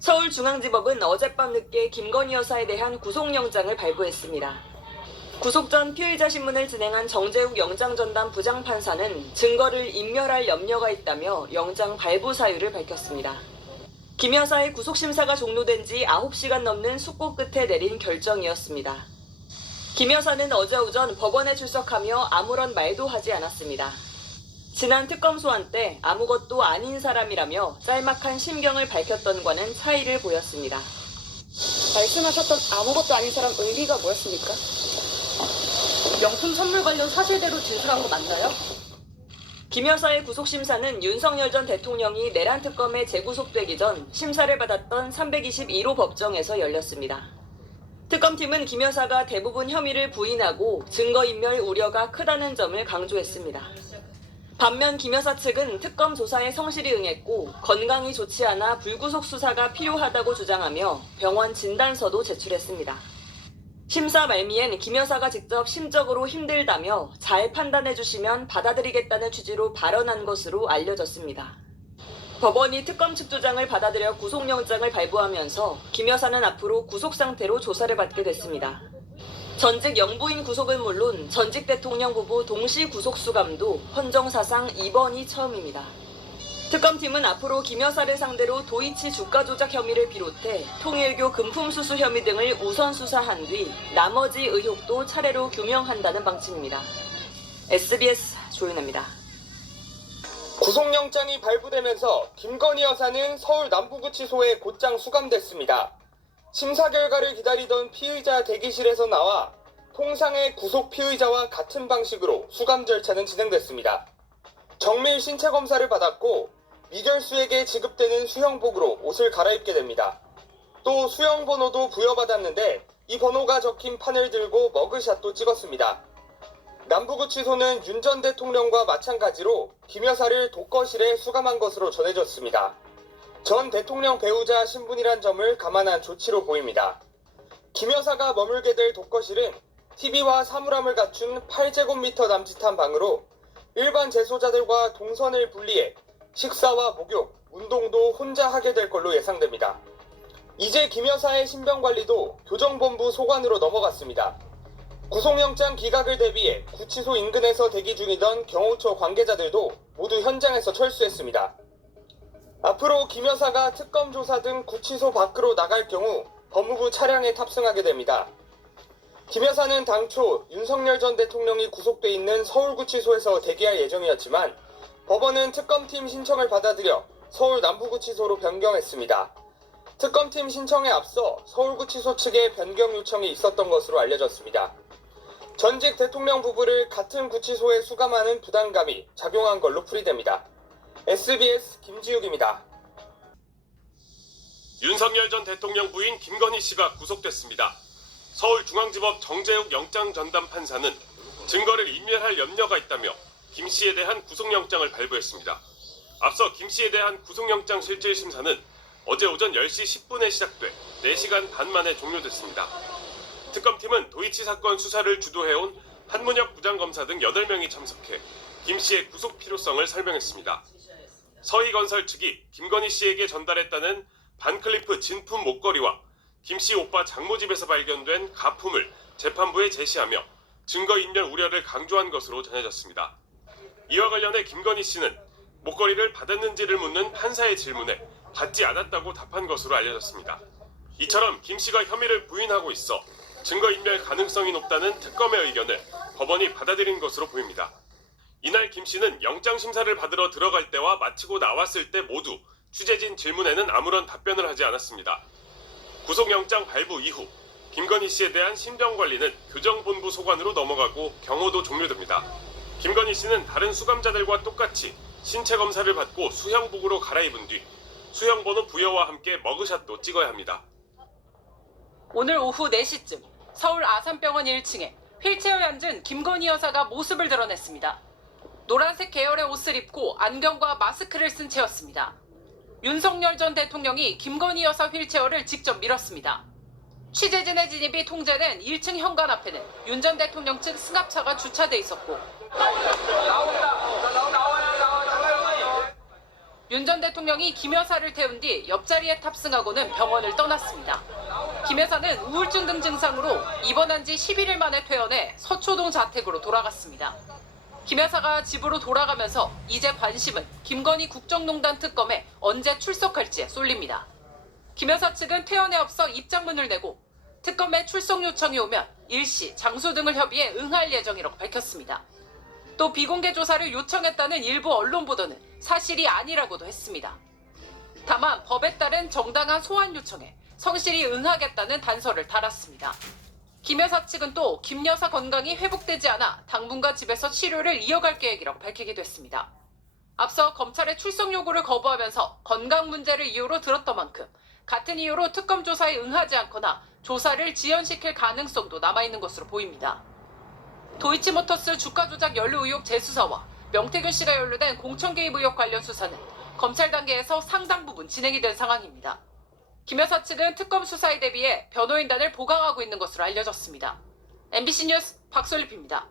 서울중앙지법은 어젯밤 늦게 김건희 여사에 대한 구속영장을 발부했습니다. 구속 전 피의자 신문을 진행한 정재욱 영장전담 부장판사는 증거를 인멸할 염려가 있다며 영장 발부 사유를 밝혔습니다. 김 여사의 구속심사가 종료된 지 9시간 넘는 숙고 끝에 내린 결정이었습니다. 김 여사는 어제 오전 법원에 출석하며 아무런 말도 하지 않았습니다. 지난 특검 소환 때 아무것도 아닌 사람이라며 짤막한 심경을 밝혔던과는 차이를 보였습니다. 말씀하셨던 아무것도 아닌 사람 의미가 뭐였습니까? 명품 선물 관련 사실대로 진술한 거 맞나요? 김 여사의 구속심사는 윤석열 전 대통령이 내란 특검에 재구속되기 전 심사를 받았던 321호 법정에서 열렸습니다. 특검팀은 김 여사가 대부분 혐의를 부인하고 증거인멸 우려가 크다는 점을 강조했습니다. 반면 김 여사 측은 특검 조사에 성실히 응했고 건강이 좋지 않아 불구속 수사가 필요하다고 주장하며 병원 진단서도 제출했습니다. 심사 말미엔 김 여사가 직접 심적으로 힘들다며 잘 판단해 주시면 받아들이겠다는 취지로 발언한 것으로 알려졌습니다. 법원이 특검 측 주장을 받아들여 구속영장을 발부하면서 김 여사는 앞으로 구속 상태로 조사를 받게 됐습니다. 전직 영부인 구속은 물론 전직 대통령 부부 동시 구속 수감도 헌정사상 이번이 처음입니다. 특검팀은 앞으로 김 여사를 상대로 도이치 주가 조작 혐의를 비롯해 통일교 금품 수수 혐의 등을 우선 수사한 뒤 나머지 의혹도 차례로 규명한다는 방침입니다. SBS 조윤아입니다. 구속영장이 발부되면서 김건희 여사는 서울 남부구치소에 곧장 수감됐습니다. 심사 결과를 기다리던 피의자 대기실에서 나와 통상의 구속 피의자와 같은 방식으로 수감 절차는 진행됐습니다. 정밀 신체 검사를 받았고 미결수에게 지급되는 수형복으로 옷을 갈아입게 됩니다. 또 수형번호도 부여받았는데 이 번호가 적힌 판을 들고 머그샷도 찍었습니다. 남부구치소는 윤 전 대통령과 마찬가지로 김 여사를 독거실에 수감한 것으로 전해졌습니다. 전 대통령 배우자 신분이란 점을 감안한 조치로 보입니다. 김 여사가 머물게 될 독거실은 TV와 사물함을 갖춘 8제곱미터 남짓한 방으로 일반 재소자들과 동선을 분리해 식사와 목욕, 운동도 혼자 하게 될 걸로 예상됩니다. 이제 김 여사의 신병관리도 교정본부 소관으로 넘어갔습니다. 구속영장 기각을 대비해 구치소 인근에서 대기 중이던 경호처 관계자들도 모두 현장에서 철수했습니다. 앞으로 김 여사가 특검 조사 등 구치소 밖으로 나갈 경우 법무부 차량에 탑승하게 됩니다. 김 여사는 당초 윤석열 전 대통령이 구속돼 있는 서울구치소에서 대기할 예정이었지만 법원은 특검팀 신청을 받아들여 서울 남부구치소로 변경했습니다. 특검팀 신청에 앞서 서울구치소 측의 변경 요청이 있었던 것으로 알려졌습니다. 전직 대통령 부부를 같은 구치소에 수감하는 부담감이 작용한 걸로 풀이됩니다. SBS 김지욱입니다. 윤석열 전 대통령 부인 김건희 씨가 구속됐습니다. 서울중앙지법 정재욱 영장전담판사는 증거를 인멸할 염려가 있다며 김 씨에 대한 구속영장을 발부했습니다. 앞서 김 씨에 대한 구속영장 실질심사는 어제 오전 10시 10분에 시작돼 4시간 반 만에 종료됐습니다. 특검팀은 도이치 사건 수사를 주도해온 한문혁 부장검사 등 8명이 참석해 김 씨의 구속 필요성을 설명했습니다. 서희건설 측이 김건희 씨에게 전달했다는 반클리프 진품 목걸이와 김 씨 오빠 장모 집에서 발견된 가품을 재판부에 제시하며 증거인멸 우려를 강조한 것으로 전해졌습니다. 이와 관련해 김건희 씨는 목걸이를 받았는지를 묻는 판사의 질문에 받지 않았다고 답한 것으로 알려졌습니다. 이처럼 김 씨가 혐의를 부인하고 있어 증거인멸 가능성이 높다는 특검의 의견을 법원이 받아들인 것으로 보입니다. 이날 김 씨는 영장심사를 받으러 들어갈 때와 마치고 나왔을 때 모두 취재진 질문에는 아무런 답변을 하지 않았습니다. 구속영장 발부 이후 김건희 씨에 대한 심정관리는 교정본부 소관으로 넘어가고 경호도 종료됩니다. 김건희 씨는 다른 수감자들과 똑같이 신체 검사를 받고 수형복으로 갈아입은 뒤 수형번호 부여와 함께 머그샷도 찍어야 합니다. 오늘 오후 4시쯤 서울 아산병원 1층에 휠체어에 앉은 김건희 여사가 모습을 드러냈습니다. 노란색 계열의 옷을 입고 안경과 마스크를 쓴 채였습니다. 윤석열 전 대통령이 김건희 여사 휠체어를 직접 밀었습니다. 취재진의 진입이 통제된 1층 현관 앞에는 윤 전 대통령 측 승합차가 주차돼 있었고 윤 전 대통령이 김 여사를 태운 뒤 옆자리에 탑승하고는 병원을 떠났습니다. 김 여사는 우울증 등 증상으로 입원한 지 11일 만에 퇴원해 서초동 자택으로 돌아갔습니다. 김 여사가 집으로 돌아가면서 이제 관심은 김건희 국정농단 특검에 언제 출석할지에 쏠립니다. 김 여사 측은 퇴원에 앞서 입장문을 내고 특검에 출석 요청이 오면 일시, 장소 등을 협의해 응할 예정이라고 밝혔습니다. 또 비공개 조사를 요청했다는 일부 언론 보도는 사실이 아니라고도 했습니다. 다만 법에 따른 정당한 소환 요청에 성실히 응하겠다는 단서를 달았습니다. 김 여사 측은 또 김 여사 건강이 회복되지 않아 당분간 집에서 치료를 이어갈 계획이라고 밝히기도 했습니다. 앞서 검찰의 출석 요구를 거부하면서 건강 문제를 이유로 들었던 만큼 같은 이유로 특검 조사에 응하지 않거나 조사를 지연시킬 가능성도 남아있는 것으로 보입니다. 도이치모터스 주가 조작 연루 의혹 재수사와 명태균 씨가 연루된 공천 개입 의혹 관련 수사는 검찰 단계에서 상당 부분 진행이 된 상황입니다. 김 여사 측은 특검 수사에 대비해 변호인단을 보강하고 있는 것으로 알려졌습니다. MBC 뉴스 박솔립입니다.